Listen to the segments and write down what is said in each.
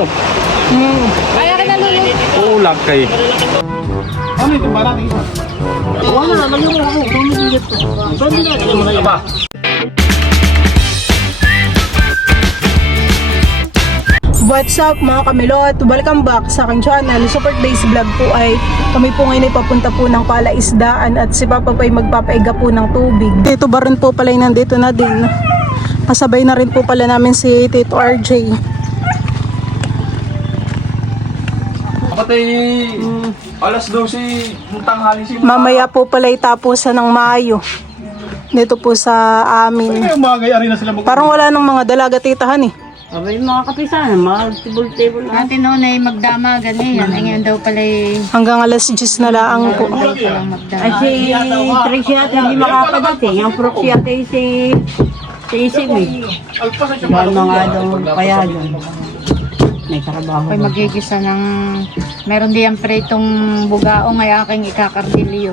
dito. Kaya ka na lulu. Ulag kay. Ano ito ba natin isa? Wala na, lagyan mo ako. Tumigil ito. Pwede na, lagyan mo na yun. What's up mga kamilot? Welcome back sa aking channel. Super Days Vlog po ay kami po ngayon ay papunta po ng palaisdaan at si Papa po ay magpapaiga po ng tubig. Dito ba rin po pala yung nandito na din. Kasabay na rin po pala namin si Tito RJ. Kapatay, alas 12 ng tanghali si Mamaya po pala itapusan ng Mayo. Dito po sa amin. Yung mga gayari na sila Parang wala nang mga dalaga titahan eh. Abay mga kapisan, mga table-table na. Ate noon ay magdama ganyan. Ay ngayon daw pala Hanggang alas 10 na lang po. palang magdama. Ay si Tracy ate hindi makakadating. Yung proxy ate si Isib eh. Gano'n nga daw kaya doon. May trabaho. Ako'y magigisa ng... Meron diyang pritong bugaong ay aking ikakardilyo.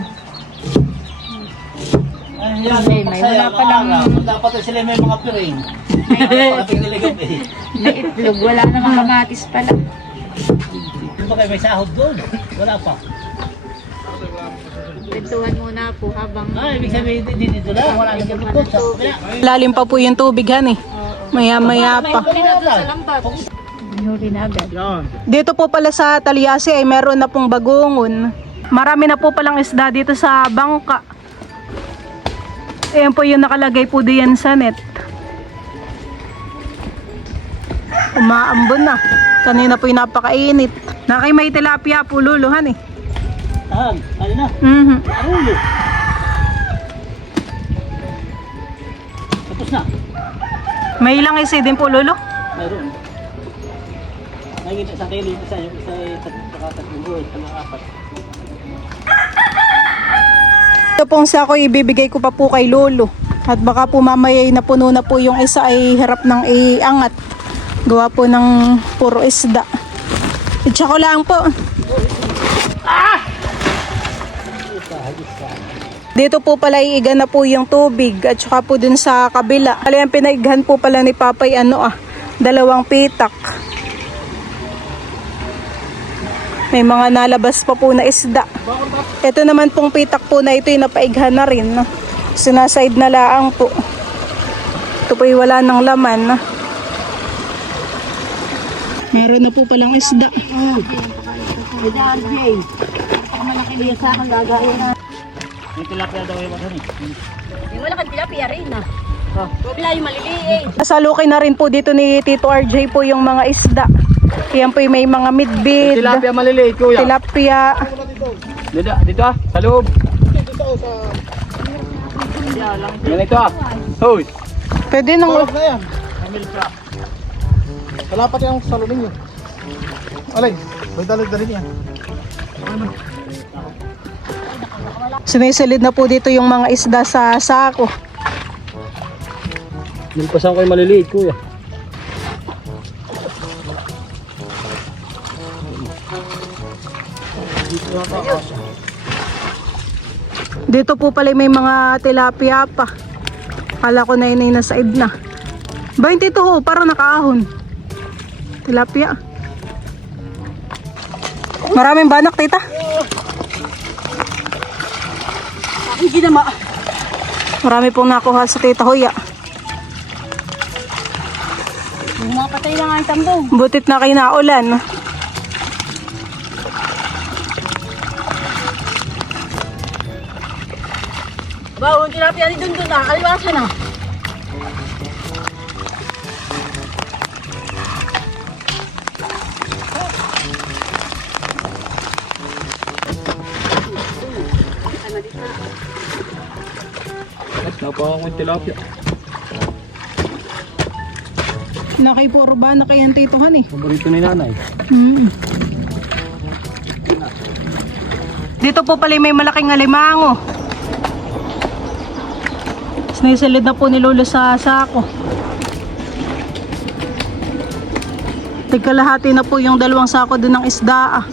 Ay, may wala pa lang Dapat sila may mga piring. na itlog. Wala namang kamatis pala. Hindi ba kayo may sahod doon? Wala pa. Pintuhan muna po habang... Ibig sabihin dito lang. Wala na doon. Lalim pa po yung tubig han eh. Maya maya pa. Huli na agad. Dito po pala sa Talyasi ay meron na pong bagungon. Marami na po palang isda dito sa bangka. Ayan po yung nakalagay po diyan sa net. Umaambon na. Kanina po yung napakainit. Nakay may tilapia po luluhan eh. Ano na? Mhm. Tapos na. May ilang isa din po lulo. Meron. Naging isang kilo, isa ay tatlong buhay, apat. Ito pong sako ibibigay ko pa po kay lolo. At baka po mamaya ay napuno na po yung isa ay hirap ng iangat. Gawa po ng puro isda. Itsa ko lang po. Dito po pala iiga na po yung tubig at saka po dun sa kabila. Kaya yung pinaighan po pala ni Papay dalawang pitak. May mga nalabas pa po na isda. Ito naman pong pitak po na ito yung napaighan na rin. Sinaside na laang po. Ito po yung wala ng laman. Meron na po palang isda. May daan Jay. Malaki niya sa akin gagawin na. May tilapia daw yung masani. Wala kang tilapia rin na. Wala yung maliliit. Nasalukin na rin po dito ni Tito RJ po yung mga isda. Yan po yung may mga midbid, Tilapia maliliit kuya. tilapia. Dito sa loob. Yan ito Hoy. Pwede nang Sarap na yan. Salapat yung salubing yun. Alay, may dalag-dalag yan. sinisilid na po dito yung mga isda sa sako. Nilpasan ko yung maliliit kuya. Dito po pala may mga tilapia pa. Kala ko na yun ay nasa id na. 22 ho, parang nakaahon. Tilapia. Maraming banak, tita. Hindi na Marami pong nakuha sa tita Hoya. Yung mga patay na nga yung tambong. Butit na kayo naulan. Bawang tilapia ni Dundun na. Aliwasan na. Napakan ko yung tilapia. Nakay puro ba na kayan titohan eh. Paborito ni nanay. Dito po pala may malaking alimango. Sinisilid na po ni Lolo sa sako. Tigkalahati na po yung dalawang sako dun ng isda.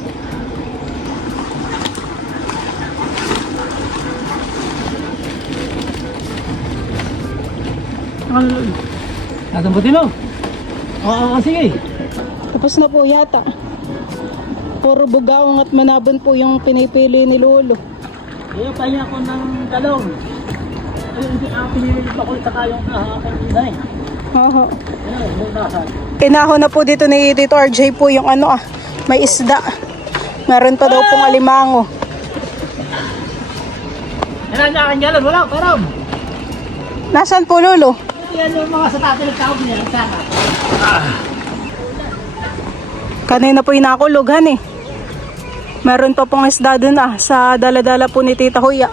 Natambutin mo? Oo, sige. Ito Tapos na po yata. Puro bugaong at manabon po yung pinipili ni Lolo. Iyo, pahinga ko ng talong. Pinili pa ko sa kayong aking inay. Oho. Ayun, bukasan. Inaho na po dito ni Tito RJ po yung may isda. Meron pa daw pong alimango. Yan ang aking galon, wala, pero. Nasaan po Lolo? Yan yung mga sa tatay nagtawag niya, sana. Kanina po inakulughan eh. Meron pa pong isda dun sa daladala po ni Tita Huya.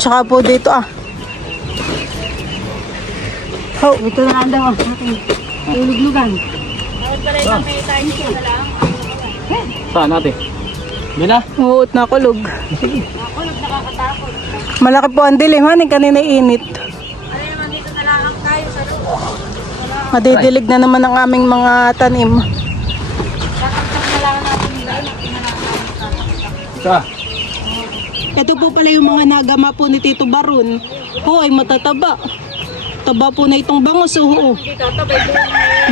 Tsaka po dito Oh, Ito na lang daw ang aking uluglugan. Saan natin? Bila? uot na kulog. Malaki po ang dilim kanina init. Madidilig na naman ang aming mga tanim. Sa? Ito po pala yung mga nagama po ni Tito Baron. Ay matataba. Taba po na itong bangus. Oo.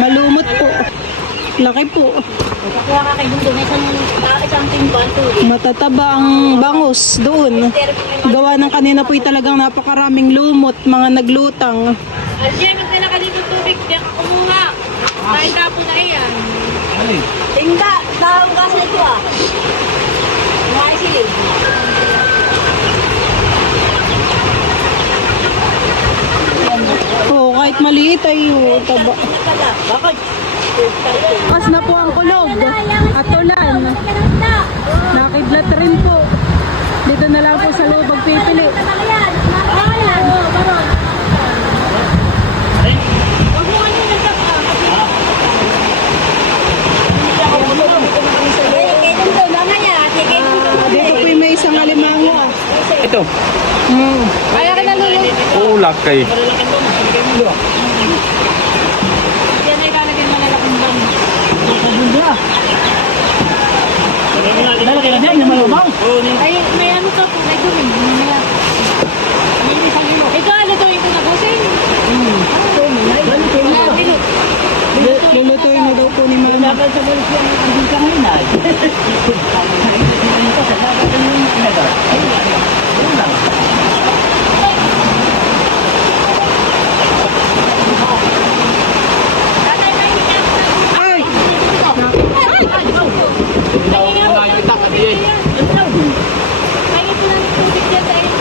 Malumot po. Laki po. Kaya kakagundo na isang timban to. Matataba ang bangus doon. Gawa ng kanina po talagang napakaraming lumot, mga naglutang. Algier, ba't nila ka dito tubig? Diyan ka kumuha. Dahil tapo na iyan. Tingga, sa hugas na ito Mga isilid. Oo, kahit maliit ay taba. Bakit? Pas na po ang kulog at ulan. Nakidlat rin po. Dito na lang po sa loob magpipili. Dito po yung may isang alimango. Ito. Kaya ka nalulog. Ulak kay. Yan ay kalagay malalaking bang. Lalaki na dyan, yung malumang. Ay, may ano ka po, may dumi. May isang ilo. Ito, lutuin ko na busin. Wala, bilot. Lulutuin na daw po ni Mama. Laban sa balis yan, hindi ka ngayon ay. Ito, sa dapat yung nagawa. Ayun lang. Ay! Ay, ito lang yung tubig dyan sa iyo.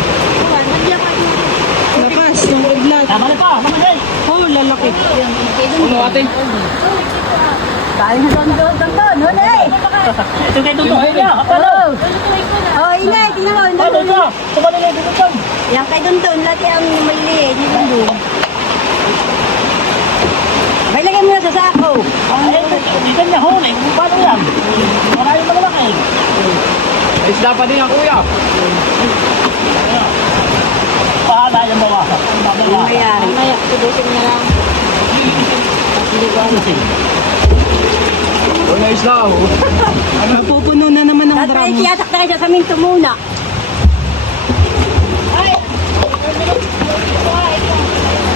Nandiyan ka dito. Lakas, yung udlat. Tama na pa, mamagay. Oh, lalaki. Ano ate? Dahil sa doon, huli! Ito kay tutuhin niya, kapalo. Lulutuin ko na. Oh, ingay, tingnan mo. Ano ito? Ito ka nila dito. Yan kay Dundun, lati ang maliliit ni Dundun. May lagay mo na sa sako. Ay, dito niya huli. Kung paano yan? Maraming malaki. Isda pa din ang kuya. Pahala yung bawa. Mayari. Mamaya, tubusin na lang. Wala isda oh. Napupuno na naman ang At drum. tayo siyasak tayo sa saminto muna.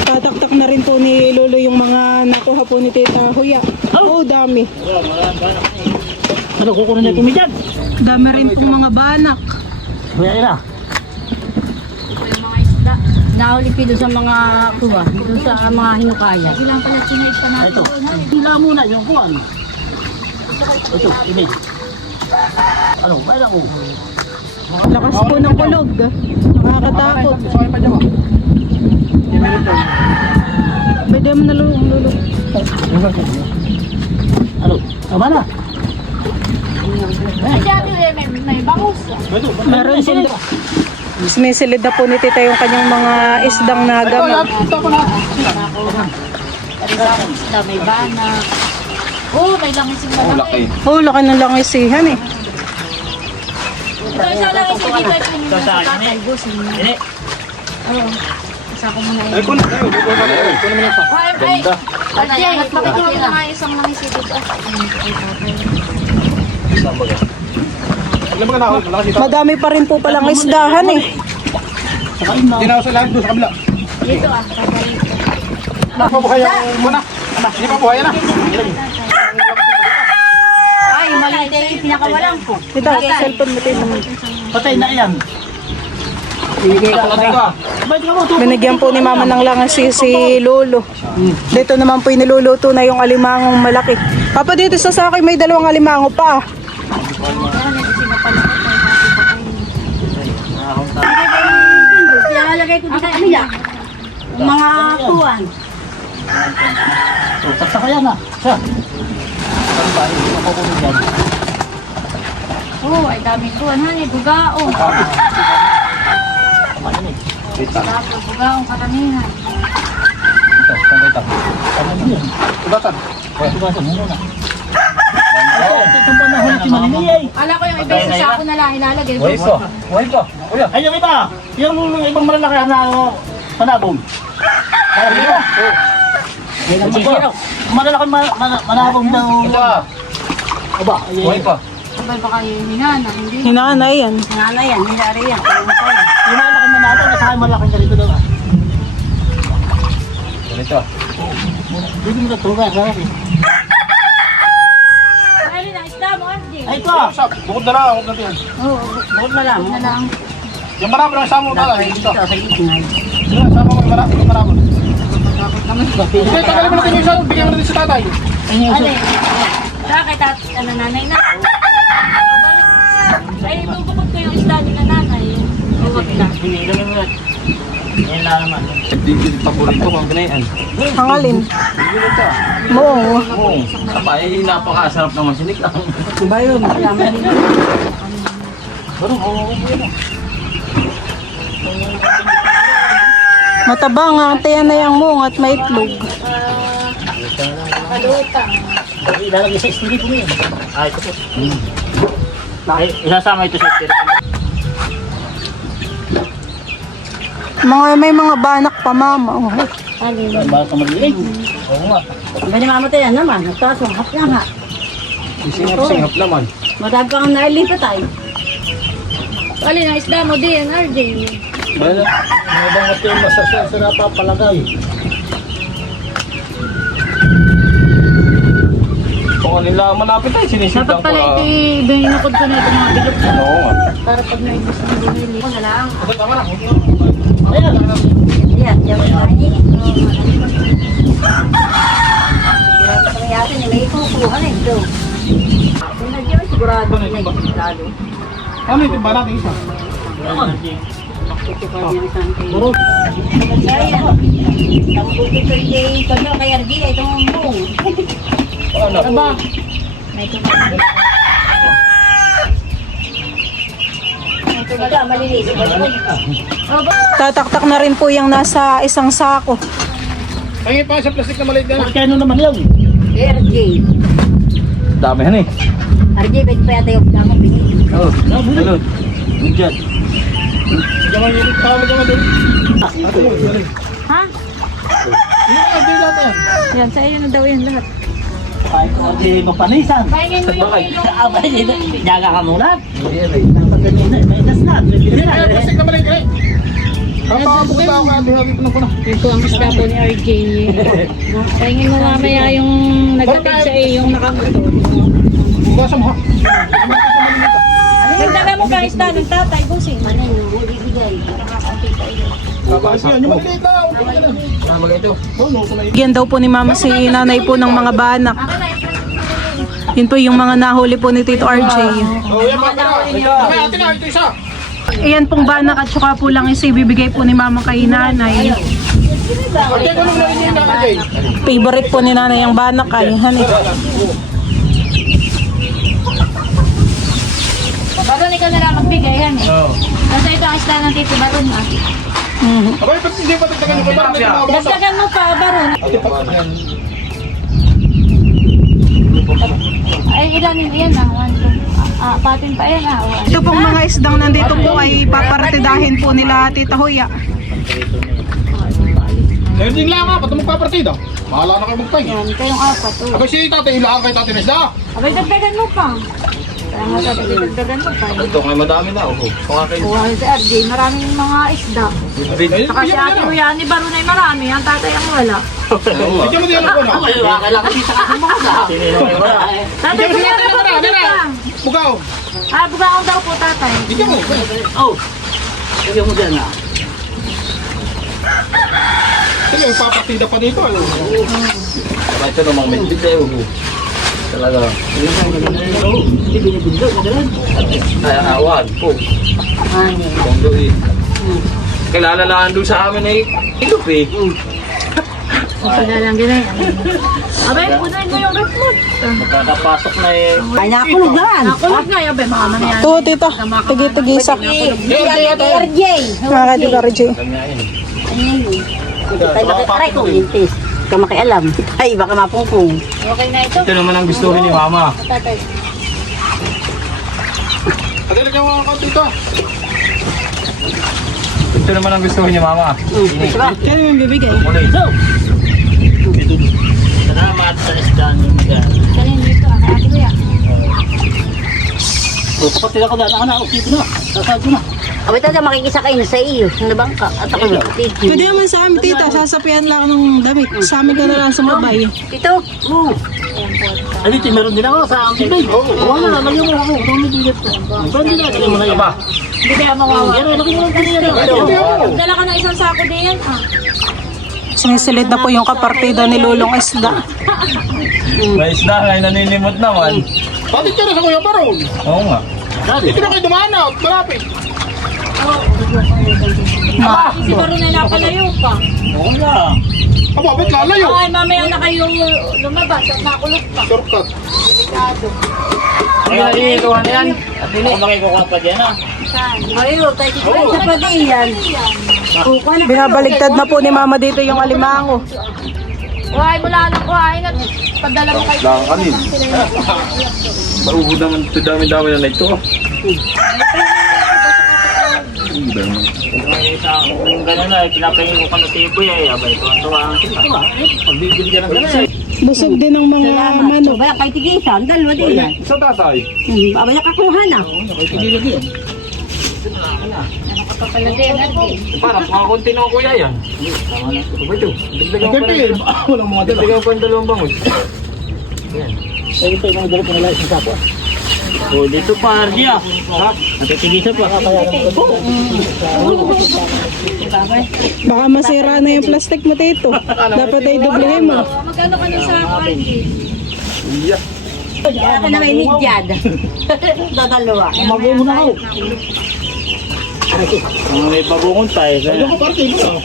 Tataktak na rin po ni Lolo yung mga nakuha po ni Tita Huya. Oh, dami. Ano, kukunin niya tumidyan? Dami rin po mga banak. Kuya ina. Nahuli dito sa mga kuha, dito sa mga hinukaya. Ilang pala sinay pa natin. Ito. Hila muna yung kuwan. Ito, ini. Ano, mayroon ko. Lakas po ng kulog. Nakakatakot. Pwede mo na Lolo. Ano, tama na. Ay, dati may bangus. Meron po. Sinisilid na po ni Tita yung kanyang mga isdang nagama. May bana. Oh, may langising na Ulak lang. eh. Oh, laki ng langisihan eh. Ito isa lang ito dito. Ito yung Ito sa akin, tatay. Busin. Ini. Isa ko muna Ay, yun. kunin tayo. Kunin naman yung Ay, ay. Ate, makikita mo na nga isang langis dito. Madami pa rin po palang isdahan eh. Hindi na ako sa lahat doon sa kabila. Dito Pabuhayan muna. Hindi pa buhayan na. maliit eh, pinakawalan ko. Ito, cellphone mo tayo. Patay na yan. Binigay ko pa. Ba't ka mo? Binigyan po ni mama ng langas si Lolo. Dito naman po iniluluto na yung alimangong malaki. Papa, dito sa akin may 2 alimango pa. Pinalagay ko dito sa kanila. Yung mga kuwan. Sakta ka yan ha. Siya. Saan ba? Hindi mo kukunin yan. Oh, ay daming kuwan, honey. Bugaong. Tapos bugaong karamihan. Tugatan. Tugatan mo muna. Itong panahon si Maliniyay. Ala ko yung iba sa sako na lang ilalagay. Buhay ko. Ay, yung iba. Yung ibang malalaki na manabong. Malalaki manabong daw. Aba, buhay pa. Sabay baka yung hinana, hindi. Hinanay yan. Nanay yan, nilari yan. Yung malaki manabong, nasa malaki ka dito daw. Ganito. Dito mo sa tugas, sarap eh. Ano na, isda mo, RJ. Ay, ito ah. Bukod na lang, huwag natin. Oo, bukod na lang. Na lang. Yung marami lang sama mo talaga. Dito, sa gitna. Sama mo yung marami. Sige, tagalin mo natin yung isa. Bigyan mo natin si tatay. Ano eh? Bakit at ano, nanay na? Ay, bubukod ko yung isda ni na nanay. Huwag na. Bigyan mo natin. Yan lang naman. Paborito ko ang ganayan. Ang alin? Mo. Oo. Ay, napakasarap naman sinik lang. Ba yun? Matabang ang tiyan na yung mung at may itlog. Ilalagay sa istiri ko yun. Ah, ito po. Isasama ito sa istiri. May mga banak pa mama. Oh. Baka ka mag-iig. Oo nga. Ba ni mama tayo naman, nagtasong hap lang ha. Singap naman. Matag kang nailipat ay. Alin ang isda mo din, RJ. Bala. Mabang ito yung masasal sa napapalagay. Kung nila malapit ay sinisip Dapat lang pala ito binukod ko na ito mga bilog. Oo nga. Para pag naibis na bumili. Ako na lang. Tama na. Ayan, yan mo yung ini. Sigurado sa may atin, may ikukuha na ito. Kung nagyan, sigurado na lalo. Ano ito ba natin isa? Burot. Ayan. Tampok ito kay RG, itong mong. Aba. May tumatay. Ito ba, malinis. Tataktak na rin po yung nasa isang sako. Ay, pa sa plastic na maliit na. Kaya naman yan. RG. Dami yan eh. RG, pwede pa yata yung damang pinili. Oo. Ano? Diyan. Diyan yung tao mo dyan. Ha? Yan, sa iyo na daw yan lahat. Ay, ko di mapanisan. Pahingin mo yung ilong. Abay, jaga ka muna. May dasnat. Ay, plastic na maliit eh. Kapapagod ako kaya bihagi ko na. Ito ang isda po ni RJ. Pahingin mo mamaya yung nagkatid sa iyo, yung nakamotor. Basa mo ha. Nagdaga mo pa isda ng tatay, busing. Ano yung bibigay? Nakakaunti pa iyo. Yung maliit lang. Bigyan daw po ni mama si nanay po ng mga banak. Yun po yung mga nahuli po ni Tito RJ. Oh, yan mga Ay, ate na, ito isa. Ayan pong banak at saka po lang isa ibibigay po ni mama kay nanay. Ate, kung nung narinig na ka, Jay? Favorite po ni nanay ang banak ay. Hani. Baron, ikaw na lang magbigay yan eh. Kasi ito ang isda ng Tito Baron ha. Abay, ba't hindi pa tagtagan yung kabar? Dagdagan mo pa, Baron. Ay, ilan yun? Ayan na. 1, 2. Patin pa yan ah. Ito pong mga isdang nandito po ay papartidahin po nila Tita Huya. Narinig lang nga, ba't mo magpapartida? Bahala na kayo magpahinga. Yan, kayong apat. Oh. Abay, si tatay, ilaan kay tatay na isda. Abay, dagdagan mo pa. Kaya nga tatay, dagdagan mo pa. Ito kayo madami na. Kung akin. Kuha si RJ, maraming mga isda. Saka si ate ko yan, ni Barunay marami. Ang tatay ang wala. Bigyan mo din ako na. Tatay ko yan, pa. Bugaw. Ah, bugaong daw po tatay. Bigyan mo. Lagyan mo dyan na. Sige, papatida pa dito. Ito namang may dito. Talaga. Hindi binibindog, magalan. Ay, awan po. Kondo eh. Kilala lang doon sa amin eh. Ito eh. Sila lang din eh. Abay, punuin mo yung remote. Magkakapasok na eh. Ay, nakulog naman. Nakulog nga, abay, mga mangyari. Ito, tita. Tigi-tigisa. RJ. Nakakadiba, RJ. Aray ko, lintis. Ka makialam. Ay, baka mapungpung. Okay na ito. Ito naman ang gusto rin ni Mama. Tatay. Lagyan mo ang konti ito. Ito naman ang gusto rin ni Mama. Ito ba? Kaya yung bibigay. Muli. Salamat sa isdan yung mga. Kanin dito, ang ate ko yan. Kapatid ako daan, ako na, okay ko na. Sasad ko na. Abay talaga makikisakay na sa iyo. Sa bangka. At ako magkatiki. Pwede naman sa amin, tita. Sasapian lang ng damit. Sa amin ka na lang sumabay. Ito. Ay, dito, meron din ako sa amin. Oo na, lagyan mo ako. Ito mo bigat ko. Pwede na, lagyan mo na iba. Hindi kaya mawawa. Yan, lagyan mo lang kanina. Dala ka ng isang sako din. Sinisilid na po yung kapartida ni Lulong Isda. May isda ngayon naninimot naman. Pati ka na sa Kuya Barong. Oo nga. Dito na kayo dumaan na, malapit. Si Barunay na palayo pa. Oo na. Aba, ba't lalayo? Ay, mamaya na kayo lumabas at nakulog pa. Shortcut. Delikado. Ay, nalilikuha na yan. At hindi. Ako makikuha pa dyan ah. Ayo, tayo sa pa din yan. Binabaligtad na po ni Mama dito yung alimango. Kuhain mo lang ng kuhain at padala mo kayo. Lang kanin. Mauhod naman ito dami-dami na ito. Kung gano'n na, pinapahingin ko ka na tibo eh. Abay, tuwan-tuwa. Pagbibili ka ng gano'n. Busog din ng mga manok. Abay, kay tigisan. Dalawa din yan. Sa tatay. Abay, nakakuha na. Kapapalagay na din. Para, mga konti na kuya yan. Ito. Dagdagan pa Siyempre, walang mga dala. Dagdagan pa ang dalawang bangon. Ito yung mga dala ko na lang sa kapwa. O, dito pa, Argia. Ha? Natitigisa pa. Baka masira na yung plastic mo, tito. Dapat ay dublihin mo. Magkano ka na sa kuhain? Kaya ka na may midyad. Dadalawa. Magawa mo na ako. May pabungon tayo. Ano ko parte ko?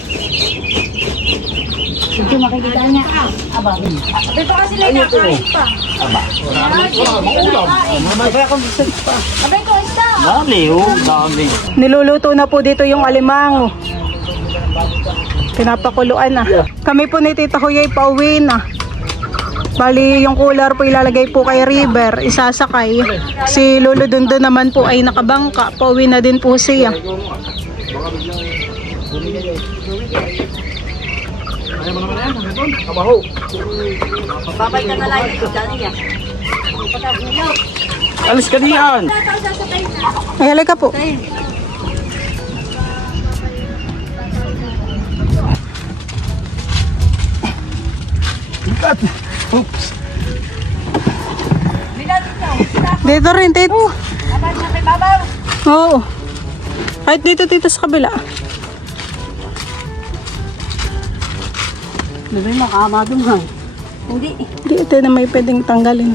Ito makikita niya. Aba. Abay pa kasi lang nakain pa. Aba. Abay ko isa. Dami, oh. Dami. Niluluto na po dito yung alimango. Pinapakuluan na. Kami po ni Tita Huyay pauwi na. Bali yung cooler po ilalagay po kay River, isasakay. Si Lolo Dundo naman po ay nakabangka, pauwi na din po siya. Babay ka na lang dito. Dali niya. Alis ka diyan. Ay, halika po. Oops. Dito rin, Tito. Oo. Kahit dito sa kabila. Bibay mo, kama dumhan. Hindi. Dito na may pwedeng tanggalin.